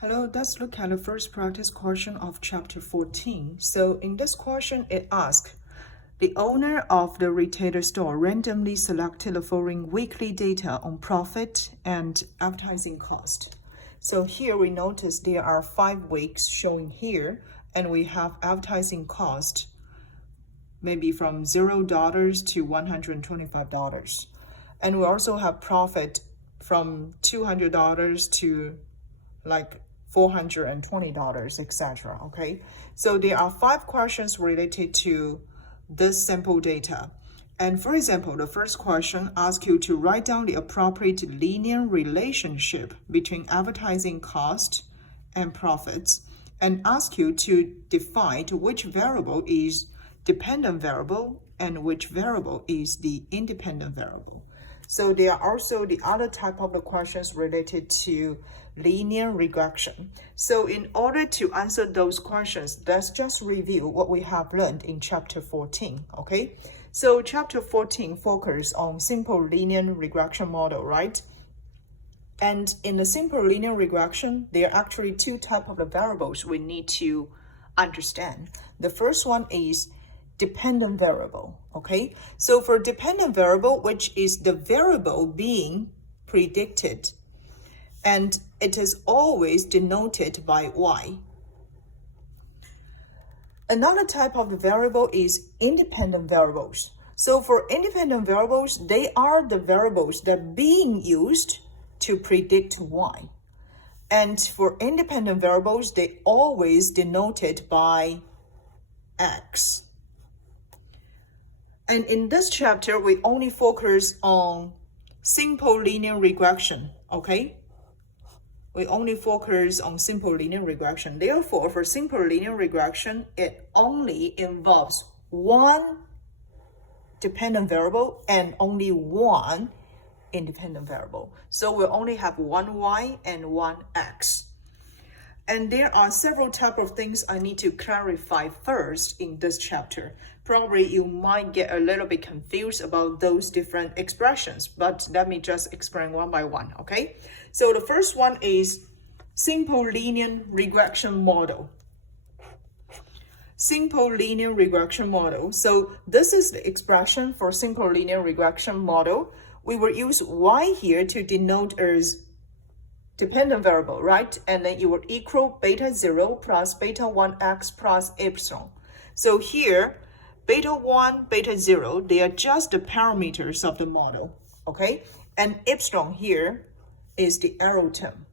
Hello, let's look at the first practice question of chapter 14. So in this question, it asks, the owner of the retailer store randomly selected the following weekly data on profit and advertising cost. So here we notice there are 5 weeks showing here, and we have advertising cost maybe from $0 to $125. And we also have profit from $200 to like $420, etc. Okay, so there are 5 questions related to this sample data. And for example, the first question asks you to write down the appropriate linear relationship between advertising cost and profits, and ask you to define which variable is dependent variable and which variable is the independent variable. So there are also the other type of the questions related to linear regression. So in order to answer those questions, let's just review what we have learned in chapter 14, okay? So chapter 14 focuses on simple linear regression model, right? And in the simple linear regression, there are actually 2 types of the variables we need to understand. The first one is dependent variable, okay? So for dependent variable, which is the variable being predicted, and it is always denoted by y. Another type of the variable is independent variables. So for independent variables, they are the variables that are being used to predict y. And for independent variables, they always denoted by x. And in this chapter, we only focus on simple linear regression, okay? We only focus on simple linear regression. Therefore, for simple linear regression, it only involves 1 dependent variable and only 1 independent variable. So we only have 1 y and 1 x. And there are several types of things I need to clarify first in this chapter. Probably you might get a little bit confused about those different expressions, but let me just explain one by one, okay? So the first one is simple linear regression model. Simple linear regression model. So this is the expression for simple linear regression model. We will use y here to denote as dependent variable, right? And then it will equal beta 0 plus beta 1x plus epsilon. So here, beta 1, beta 0, they are just the parameters of the model, okay? And epsilon here is the error term,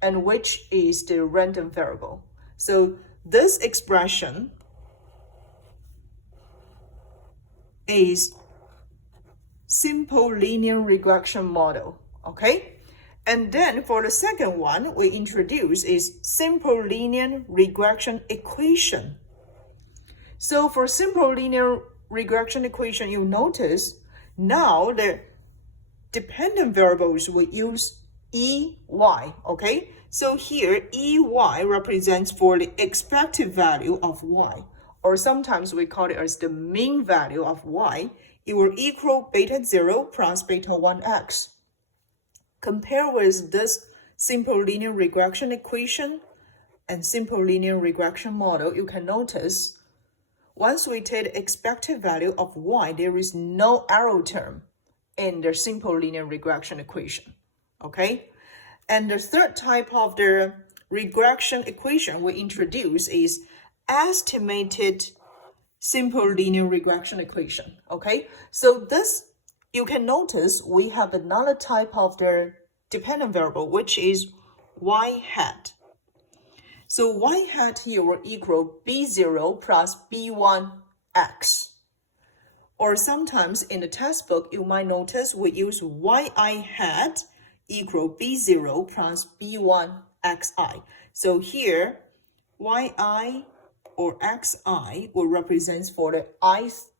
and which is the random variable. So this expression is simple linear regression model, okay? And then for the second one, we introduce is simple linear regression equation. So for simple linear regression equation, you notice now the dependent variables we use EY, okay? So here EY represents for the expected value of y, or sometimes we call it as the mean value of y. It will equal beta 0 plus beta 1x. Compare with this simple linear regression equation and simple linear regression model, you can notice once we take the expected value of y, there is no error term in the simple linear regression equation, okay? And the third type of the regression equation we introduce is estimated simple linear regression equation, okay? So this, you can notice we have another type of the dependent variable, which is y hat. So y hat here will equal b0 plus b1x. Or sometimes in the textbook, you might notice we use yi hat equal b0 plus b1xi. So here, yi or xi will represent for the ith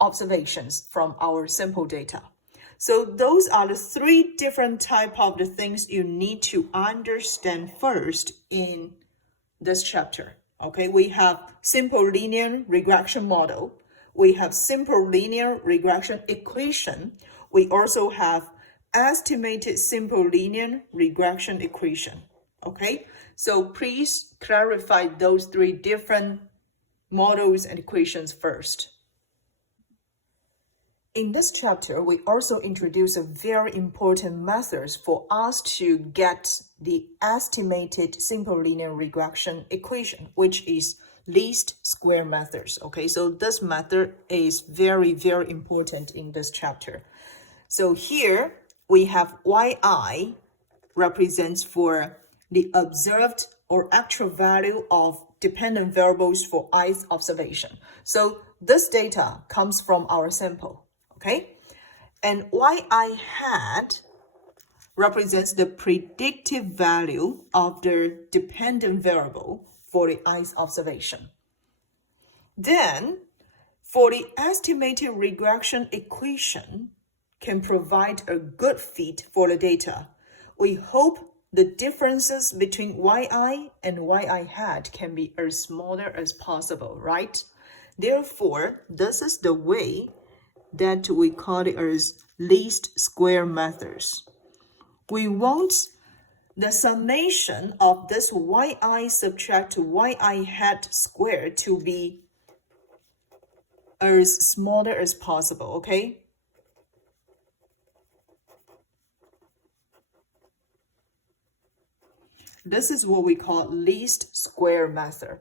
observations from our sample data. So those are the 3 different types of the things you need to understand first in this chapter. Okay, we have simple linear regression model. We have simple linear regression equation. We also have estimated simple linear regression equation. Okay, so please clarify those three different models and equations first. In this chapter, we also introduce a very important methods for us to get the estimated simple linear regression equation, which is least square methods. Okay, so this method is very, very important in this chapter. So here we have yi represents for the observed or actual value of dependent variables for ith observation. So this data comes from our sample, okay? And yi hat represents the predictive value of the dependent variable for the ith observation. Then, for the estimated regression equation can provide a good fit for the data. We hope the differences between yi and yi hat can be as smaller as possible, right? Therefore, this is the way that we call it as least square methods. We want the summation of this yi subtract yi hat squared to be as smaller as possible, okay? This is what we call least square method.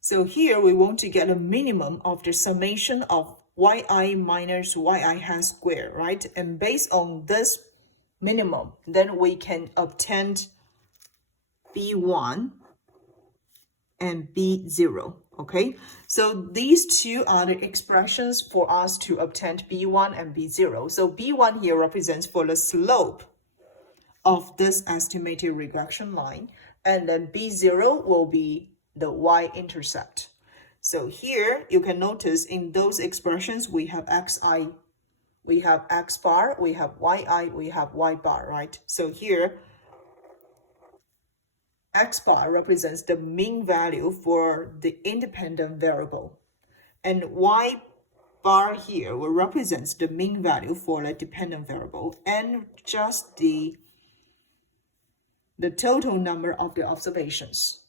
So here we want to get a minimum of the summation of yi minus yi hat squared, right? And based on this minimum, then we can obtain B1 and B0, okay? So these two are the expressions for us to obtain B1 and B0. So B1 here represents for the slope of this estimated regression line, and then B0 will be the y-intercept. So here you can notice in those expressions we have xi, we have x bar, we have yi, we have y bar, right? So here x bar represents the mean value for the independent variable, and y bar here will represents the mean value for the dependent variable, and just the total number of the observations.